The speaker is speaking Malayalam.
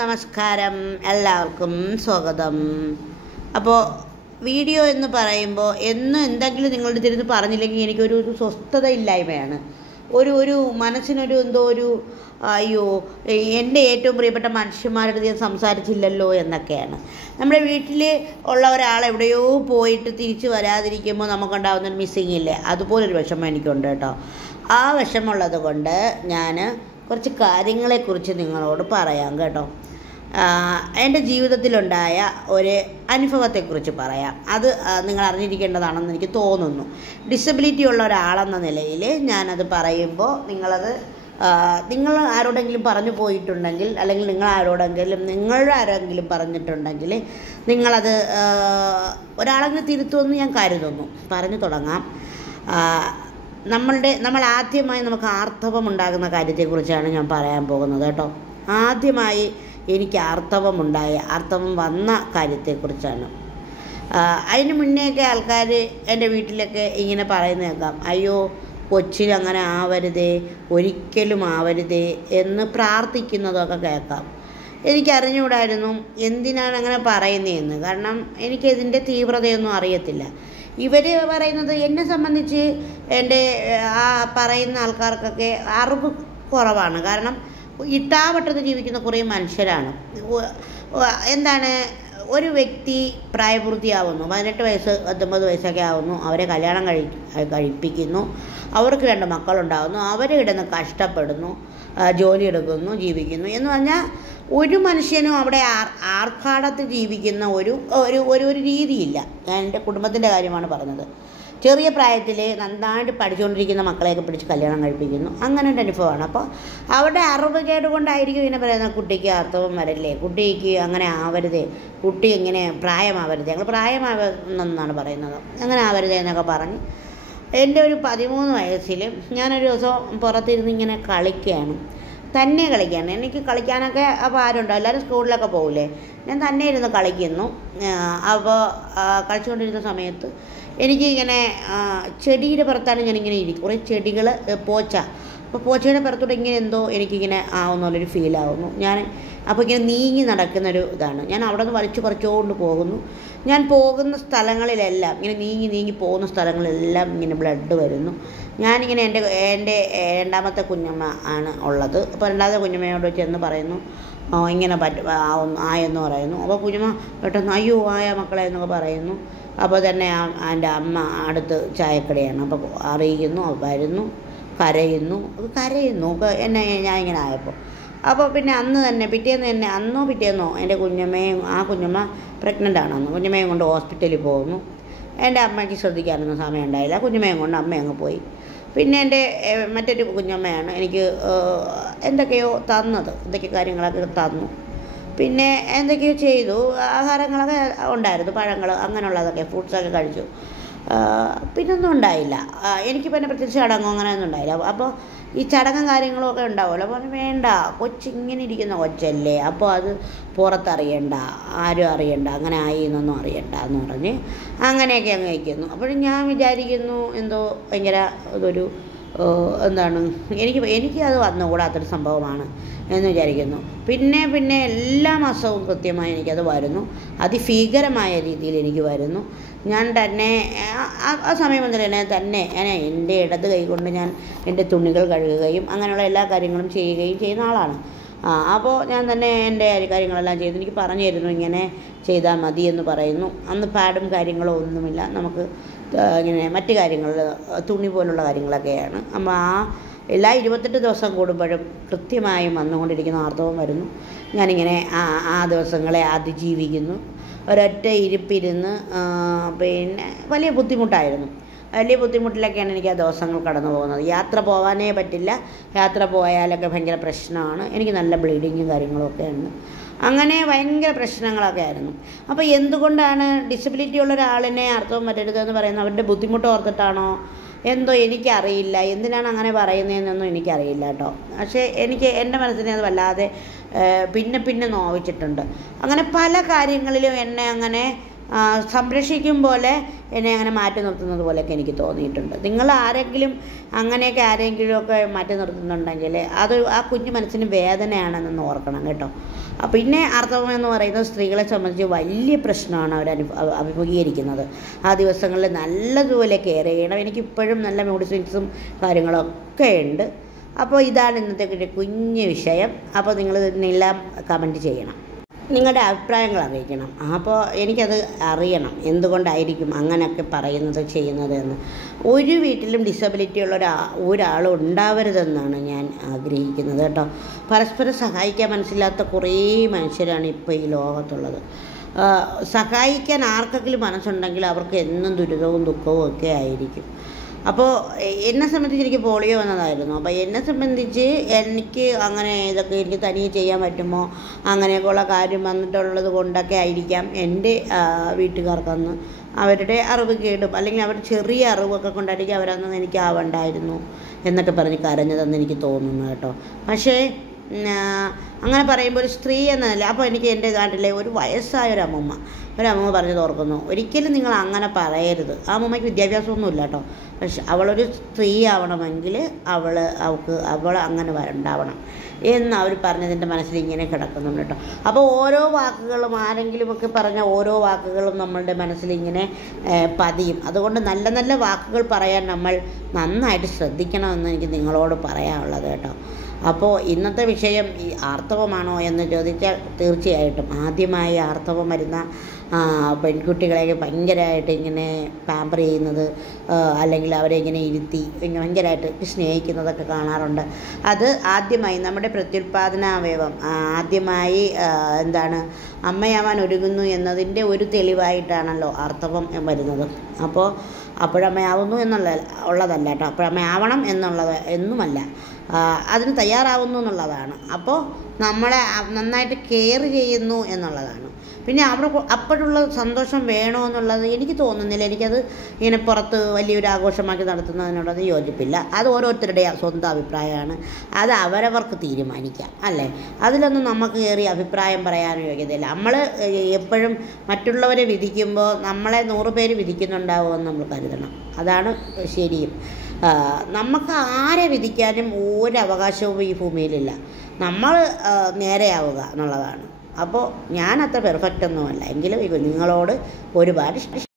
നമസ്കാരം, എല്ലാവർക്കും സ്വാഗതം. അപ്പോൾ വീഡിയോ എന്ന് പറയുമ്പോൾ എന്തെങ്കിലും നിങ്ങളുടെ തിരുന്ന് പറഞ്ഞില്ലെങ്കിൽ എനിക്കൊരു സ്വസ്ഥത ഇല്ലായ്മയാണ്. ഒരു മനസ്സിനൊരു അയ്യോ, എൻ്റെ ഏറ്റവും പ്രിയപ്പെട്ട മനുഷ്യന്മാരുടെ ഞാൻ സംസാരിച്ചില്ലല്ലോ എന്നൊക്കെയാണ്. നമ്മുടെ വീട്ടിൽ ഉള്ള ഒരാളെവിടെയോ പോയിട്ട് തിരിച്ച് വരാതിരിക്കുമ്പോൾ നമുക്കുണ്ടാകുന്നൊരു മിസ്സിങ് ഇല്ലേ, അതുപോലൊരു വിഷമം എനിക്കുണ്ട് കേട്ടോ. ആ വിഷമമുള്ളത് കൊണ്ട് ഞാൻ കുറച്ച് കാര്യങ്ങളെക്കുറിച്ച് നിങ്ങളോട് പറയാം കേട്ടോ. എൻ്റെ ജീവിതത്തിലുണ്ടായ ഒരു അനുഭവത്തെക്കുറിച്ച് പറയാം. അത് നിങ്ങൾ അറിഞ്ഞിരിക്കേണ്ടതാണെന്ന് എനിക്ക് തോന്നുന്നു. ഡിസബിലിറ്റി ഉള്ള ഒരാളെന്ന നിലയിൽ ഞാനത് പറയുമ്പോൾ നിങ്ങൾ ആരോടെങ്കിലും പറഞ്ഞു പോയിട്ടുണ്ടെങ്കിൽ, അല്ലെങ്കിൽ നിങ്ങളുടെ ആരെങ്കിലും പറഞ്ഞിട്ടുണ്ടെങ്കിൽ നിങ്ങളത് ഒരാളെങ്കിലും തിരുത്തുമെന്ന് ഞാൻ കരുതുന്നു. പറഞ്ഞു തുടങ്ങാം. നമ്മൾ ആദ്യമായി നമുക്ക് ആർത്തവം ഉണ്ടാകുന്ന കാര്യത്തെക്കുറിച്ചാണ് ഞാൻ പറയാൻ പോകുന്നത് കേട്ടോ. ആദ്യമായി എനിക്ക് ആർത്തവം വന്ന കാര്യത്തെക്കുറിച്ചാണ്. അതിന് മുന്നേയൊക്കെ ആൾക്കാർ എൻ്റെ വീട്ടിലൊക്കെ ഇങ്ങനെ പറയുന്ന കേൾക്കാം, അയ്യോ കൊച്ചിനങ്ങനെ ആവരുതേ, ഒരിക്കലും ആവരുതേ എന്ന് പ്രാർത്ഥിക്കുന്നതൊക്കെ കേൾക്കാം. എനിക്കറിഞ്ഞുകൂടായിരുന്നു എന്തിനാണ് അങ്ങനെ പറയുന്നതെന്ന്. കാരണം എനിക്കതിൻ്റെ തീവ്രതയൊന്നും അറിയത്തില്ല. ഇവർ പറയുന്നത് എന്നെ സംബന്ധിച്ച് എൻ്റെ ആ പറയുന്ന ആൾക്കാർക്കൊക്കെ അറിവ് കുറവാണ്. കാരണം ഇട്ടാവട്ടത്ത് ജീവിക്കുന്ന കുറേ മനുഷ്യരാണ്. ഒരു വ്യക്തി പ്രായപൂർത്തിയാവുന്നു, 18 വയസ്സ് 19 വയസ്സൊക്കെ ആവുന്നു, അവരെ കല്യാണം കഴിപ്പിക്കുന്നു, അവർക്ക് 2 മക്കളുണ്ടാകുന്നു, അവർ കിടന്ന് കഷ്ടപ്പെടുന്നു, ജോലി എടുക്കുന്നു, ജീവിക്കുന്നു എന്ന് പറഞ്ഞാൽ ഒരു മനുഷ്യനും അവിടെ ആർഭാടത്തിൽ ജീവിക്കുന്ന ഒരു രീതിയില്ല. ഞാൻ എൻ്റെ കുടുംബത്തിൻ്റെ കാര്യമാണ് പറഞ്ഞത്. ചെറിയ പ്രായത്തിൽ നന്നായിട്ട് പഠിച്ചുകൊണ്ടിരിക്കുന്ന മക്കളെയൊക്കെ പിടിച്ച് കല്യാണം കഴിപ്പിക്കുന്നു. അങ്ങനെ ഒരു അനുഭവമാണ്. അപ്പോൾ അവരുടെ അറിവ് കേടുകൊണ്ടായിരിക്കും ഇങ്ങനെ പറയുന്നത്, കുട്ടിക്ക് ആർത്തവം വരല്ലേ, കുട്ടിക്ക് അങ്ങനെ ആവരുതേ, കുട്ടി ഇങ്ങനെ പ്രായമാവരുതേ, ഞങ്ങൾ പ്രായമാവുന്നെന്നാണ് പറയുന്നത്, അങ്ങനെ ആവരുതേ എന്നൊക്കെ പറഞ്ഞ് എൻ്റെ ഒരു 13 വയസ്സിൽ ഞാനൊരു ദിവസം പുറത്തിരുന്ന് ഇങ്ങനെ തന്നെ കളിക്കുകയാണ്. എനിക്ക് കളിക്കാനൊക്കെ അപ്പോൾ ആരുണ്ടോ, എല്ലാവരും സ്കൂളിലൊക്കെ പോകില്ലേ, ഞാൻ തന്നെ ഇരുന്ന് കളിക്കുന്നു. അപ്പോൾ കളിച്ചുകൊണ്ടിരുന്ന സമയത്ത് എനിക്കിങ്ങനെ ചെടിയുടെ പുറത്താണ് ഞാനിങ്ങനെ ഇരിക്കും. കുറേ ചെടികൾ, അപ്പോൾ പോച്ചയുടെ പുറത്തൂടെ ഇങ്ങനെ എന്തോ എനിക്കിങ്ങനെ ആവുന്നുള്ളൊരു ഫീലാവുന്നു. അപ്പോൾ ഇങ്ങനെ നീങ്ങി നടക്കുന്നൊരു ഇതാണ്. ഞാൻ അവിടെ നിന്ന് വലിച്ചു പറിച്ചുകൊണ്ട് പോകുന്നു. ഞാൻ പോകുന്ന സ്ഥലങ്ങളിലെല്ലാം ഇങ്ങനെ നീങ്ങി പോകുന്ന സ്ഥലങ്ങളിലെല്ലാം ഇങ്ങനെ ബ്ലഡ് വരുന്നു. ഞാനിങ്ങനെ എൻ്റെ രണ്ടാമത്തെ കുഞ്ഞമ്മ ആണ് ഉള്ളത്. അപ്പോൾ രണ്ടാമത്തെ കുഞ്ഞമ്മയോട് ചെന്ന് പറയുന്നു, ഇങ്ങനെ ആയെന്ന് പറയുന്നു. അപ്പോൾ കുഞ്ഞമ്മ പെട്ടെന്ന് അയ്യോ ആയ മക്കളെ എന്നൊക്കെ പറയുന്നു. അപ്പോൾ തന്നെ എൻ്റെ അമ്മ അടുത്ത് ചായക്കടയാണ്. അപ്പോൾ അറിയിക്കുന്നു, വരുന്നു, കരയുന്നു എന്നെ ഞാൻ ഇങ്ങനെ ആയപ്പോൾ. അപ്പോൾ പിന്നെ പിറ്റേന്നോ എൻ്റെ കുഞ്ഞമ്മ പ്രഗ്നൻ്റ് ആണെന്ന് കുഞ്ഞമ്മയും കൊണ്ട് ഹോസ്പിറ്റലിൽ പോകുന്നു. എൻ്റെ അമ്മയ്ക്ക് ശ്രദ്ധിക്കാനൊന്നും സമയം ഉണ്ടായില്ല. കുഞ്ഞമ്മയും കൊണ്ട് അമ്മ അങ്ങ് പോയി. പിന്നെ എൻ്റെ മറ്റൊരു കുഞ്ഞമ്മയാണ് എനിക്ക് എന്തൊക്കെയോ കാര്യങ്ങളൊക്കെ തന്നു. പിന്നെ എന്തൊക്കെയോ ചെയ്തു, ആഹാരങ്ങളൊക്കെ ഉണ്ടായിരുന്നു, പഴങ്ങൾ അങ്ങനെയുള്ളതൊക്കെ, ഫ്രൂട്ട്സൊക്കെ കഴിച്ചു. പിന്നൊന്നും ഉണ്ടായില്ല. എനിക്ക് പിന്നെ പ്രത്യേകിച്ച് ചടങ്ങോ അങ്ങനെയൊന്നും ഉണ്ടായില്ല. അപ്പോൾ ഈ ചടങ്ങും കാര്യങ്ങളും ഒക്കെ ഉണ്ടാവുമല്ലോ. അപ്പോൾ വേണ്ട, കൊച്ചിങ്ങനെ ഇരിക്കുന്ന കൊച്ചല്ലേ, അപ്പോൾ അത് പുറത്തറിയണ്ട, ആരും അറിയണ്ട, അങ്ങനെ ആയി എന്നൊന്നും അറിയണ്ട എന്ന് പറഞ്ഞ് അങ്ങനെയൊക്കെ അങ്ങ് വയ്ക്കുന്നു. അപ്പോഴും ഞാൻ വിചാരിക്കുന്നു എന്തോ ഭയങ്കര ഇതൊരു എനിക്ക് അത് വന്നുകൂടാത്തൊരു സംഭവമാണ് എന്ന് വിചാരിക്കുന്നു. പിന്നെ എല്ലാ മാസവും കൃത്യമായി എനിക്കത് വരുന്നു. അതിഭീകരമായ രീതിയിൽ എനിക്ക് വരുന്നു. ഞാൻ തന്നെ ആ സമയം മുതൽ തന്നെ എൻ്റെ ഇടത് കൈ കൊണ്ട് ഞാൻ എൻ്റെ തുണികൾ കഴുകുകയും അങ്ങനെയുള്ള എല്ലാ കാര്യങ്ങളും ചെയ്യുന്ന ആളാണ്. അപ്പോൾ ഞാൻ തന്നെ എൻ്റെ കാര്യങ്ങളെല്ലാം ചെയ്തു. എനിക്ക് പറഞ്ഞു തരുന്നു, ഇങ്ങനെ ചെയ്താൽ മതി എന്ന് പറയുന്നു. അന്ന് പാഡും കാര്യങ്ങളോ ഒന്നുമില്ല, നമുക്ക് ഇങ്ങനെ മറ്റു കാര്യങ്ങൾ, തുണി പോലുള്ള കാര്യങ്ങളൊക്കെയാണ്. അപ്പോൾ എല്ലാ 28 ദിവസം കൂടുമ്പോഴും കൃത്യമായും വന്നുകൊണ്ടിരിക്കുന്ന ആർത്തവം വരുന്നു. ഞാനിങ്ങനെ ആ ദിവസങ്ങളെ അതിജീവിക്കുന്നു. ഒരൊറ്റ ഇരിപ്പിരുന്ന് പിന്നെ വലിയ ബുദ്ധിമുട്ടിലൊക്കെയാണ് എനിക്ക് ആ ദിവസങ്ങൾ കടന്നു പോകുന്നത്. യാത്ര പോകാനേ പറ്റില്ല. യാത്ര പോയാലൊക്കെ ഭയങ്കര പ്രശ്നമാണ്. എനിക്ക് നല്ല ബ്ലീഡിങ്ങും കാര്യങ്ങളൊക്കെ ഉണ്ട്. അങ്ങനെ ഭയങ്കര പ്രശ്നങ്ങളൊക്കെ ആയിരുന്നു. അപ്പോൾ എന്തുകൊണ്ടാണ് ഡിസബിലിറ്റി ഉള്ള ഒരാളിനെ ആർത്തവം വരരുതെന്ന് പറയുന്നത്? അവരുടെ ബുദ്ധിമുട്ട് ഓർത്തിട്ടാണോ എന്തോ എനിക്കറിയില്ല. എന്തിനാണ് അങ്ങനെ പറയുന്നതെന്നൊന്നും എനിക്കറിയില്ല കേട്ടോ. പക്ഷേ എൻ്റെ മനസ്സിനെ അത് വല്ലാതെ പിന്നെ നോവിച്ചിട്ടുണ്ട്. അങ്ങനെ പല കാര്യങ്ങളിലും എന്നെ അങ്ങനെ സംരക്ഷിക്കും പോലെ എന്നെ അങ്ങനെ മാറ്റി നിർത്തുന്നത് പോലെയൊക്കെ എനിക്ക് തോന്നിയിട്ടുണ്ട്. നിങ്ങൾ ആരെങ്കിലും അങ്ങനെയൊക്കെ ആരെങ്കിലുമൊക്കെ മാറ്റി നിർത്തുന്നുണ്ടെങ്കിൽ അത് ആ കുഞ്ഞു മനസ്സിന് വേദനയാണെന്ന് ഓർക്കണം കേട്ടോ. പിന്നെ ആർത്തവം എന്ന് പറയുന്നത് സ്ത്രീകളെ സംബന്ധിച്ച് വലിയ പ്രശ്നമാണ് അവർ അഭിമുഖീകരിക്കുന്നത്. ആ ദിവസങ്ങളിൽ നല്ലതുപോലെ കെയർ ചെയ്യണം. എനിക്കിപ്പോഴും നല്ല മെഡിസിൻസും കാര്യങ്ങളൊക്കെ ഉണ്ട്. അപ്പോൾ ഇതാണ് ഇന്നത്തെ കുഞ്ഞ് വിഷയം. അപ്പോൾ നിങ്ങൾ ഇതിനെല്ലാം കമൻറ്റ് ചെയ്യണം, നിങ്ങളുടെ അഭിപ്രായങ്ങൾ അറിയിക്കണം. അപ്പോൾ എനിക്കത് അറിയണം എന്തുകൊണ്ടായിരിക്കും അങ്ങനെയൊക്കെ പറയുന്നത് ചെയ്യുന്നത് എന്ന്. ഒരു വീട്ടിലും ഡിസബിലിറ്റി ഉള്ള ഒരാൾ ഉണ്ടാവരുതെന്നാണ് ഞാൻ ആഗ്രഹിക്കുന്നത് കേട്ടോ. പരസ്പരം സഹായിക്കാൻ മനസ്സില്ലാത്ത കുറേ മനുഷ്യരാണ് ഇപ്പോൾ ഈ ലോകത്തുള്ളത്. സഹായിക്കാൻ ആർക്കെങ്കിലും മനസ്സുണ്ടെങ്കിൽ അവർക്ക് എന്നും ദുരിതവും ദുഃഖവും ഒക്കെ ആയിരിക്കും. അപ്പോൾ എന്നെ സംബന്ധിച്ച് എനിക്ക് പോളിയോ വന്നതായിരുന്നു. അപ്പോൾ എന്നെ സംബന്ധിച്ച് എനിക്ക് അങ്ങനെ ഇതൊക്കെ എനിക്ക് തനിയെ ചെയ്യാൻ പറ്റുമോ അങ്ങനെയൊക്കെയുള്ള കാര്യം വന്നിട്ടുള്ളത് കൊണ്ടൊക്കെ ആയിരിക്കാം എൻ്റെ വീട്ടുകാർക്കന്ന് അവരുടെ അറിവ് കേടും അല്ലെങ്കിൽ അവരുടെ ചെറിയ അറിവൊക്കെ കൊണ്ടായിരിക്കും അവരന്ന് എനിക്ക് ആവണ്ടായിരുന്നു എന്നൊക്കെ പറഞ്ഞ് കരഞ്ഞതെന്ന് എനിക്ക് തോന്നുന്നു കേട്ടോ. പക്ഷേ അങ്ങനെ പറയുമ്പോൾ ഒരു സ്ത്രീ എന്നതല്ല. അപ്പോൾ എനിക്ക് എൻ്റെ നാട്ടിലെ ഒരു വയസ്സായ ഒരമ്മൂമ്മ പറഞ്ഞത് ഓർക്കുന്നു, ഒരിക്കലും നിങ്ങൾ അങ്ങനെ പറയരുത്. ആ അമ്മൂമ്മയ്ക്ക് വിദ്യാഭ്യാസമൊന്നുമില്ല കേട്ടോ. പക്ഷെ അവളൊരു സ്ത്രീ ആവണമെങ്കിൽ അവൾ അങ്ങനെ ഉണ്ടാവണം എന്ന് അവർ പറഞ്ഞതിൻ്റെ മനസ്സിൽ ഇങ്ങനെ കിടക്കുന്നുണ്ട് കേട്ടോ. അപ്പോൾ ഓരോ വാക്കുകളും ആരെങ്കിലുമൊക്കെ പറഞ്ഞ ഓരോ വാക്കുകളും നമ്മളുടെ മനസ്സിലിങ്ങനെ പതിയും. അതുകൊണ്ട് നല്ല നല്ല വാക്കുകൾ പറയാൻ നമ്മൾ നന്നായിട്ട് ശ്രദ്ധിക്കണമെന്ന് എനിക്ക് നിങ്ങളോട് പറയാനുള്ളത് കേട്ടോ. അപ്പോൾ ഇന്നത്തെ വിഷയം ഈ ആർത്തവമാണോ എന്ന് ചോദിച്ചാൽ തീർച്ചയായിട്ടും ആദ്യമായി ആർത്തവം വരുന്ന പെൺകുട്ടികളെ ഭയങ്കരമായിട്ട് ഇങ്ങനെ പാമ്പർ ചെയ്യുന്നത് അല്ലെങ്കിൽ അവരെ ഇങ്ങനെ ഇരുത്തി ഭയങ്കരമായിട്ട് സ്നേഹിക്കുന്നതൊക്കെ കാണാറുണ്ട്. അത് ആദ്യമായി നമ്മുടെ പ്രത്യുൽപാദന അവയവം ആദ്യമായി അമ്മയാവാൻ ഒരുങ്ങുന്നു എന്നതിൻ്റെ ഒരു തെളിവായിട്ടാണല്ലോ ആർത്തവം വരുന്നത്. അപ്പോൾ അപ്പോഴമ്മയാവുന്നു ഉള്ളതല്ല കേട്ടോ, അപ്പോഴമ്മയാവണം എന്നുള്ളത് എന്നുമല്ല, അതിന് തയ്യാറാവുന്നു എന്നുള്ളതാണ്. അപ്പോൾ നമ്മളെ നന്നായിട്ട് കെയർ ചെയ്യുന്നു എന്നുള്ളതാണ്. പിന്നെ അപ്പോഴുള്ള സന്തോഷം വേണോ എന്നുള്ളത് എനിക്ക് തോന്നുന്നില്ല. എനിക്കത് ഇങ്ങനെ പുറത്ത് വലിയൊരു ആഘോഷമാക്കി നടത്തുന്നതിനോടത് യോജിപ്പില്ല. അത് ഓരോരുത്തരുടെ സ്വന്തം അഭിപ്രായമാണ്. അത് അവരവർക്ക് തീരുമാനിക്കാം അല്ലേ. അതിലൊന്നും നമുക്ക് കയറി അഭിപ്രായം പറയാനും യോഗ്യതയില്ല. നമ്മൾ എപ്പോഴും മറ്റുള്ളവരെ വിധിക്കുമ്പോൾ നമ്മളെ 100 പേര് വിധിക്കുന്നുണ്ടാവുമെന്ന് നമ്മൾ കരുതണം. അതാണ് ശരിയും. നമുക്ക് ആരെ വിധിക്കാനും ഒരു അവകാശവും ഈ ഭൂമിയിലില്ല. നമ്മൾ നേരെയാവുക എന്നുള്ളതാണ്. അപ്പോൾ ഞാനത്ര പെർഫെക്റ്റ് ഒന്നുമല്ല എങ്കിലും നിങ്ങളോട് ഒരുപാട്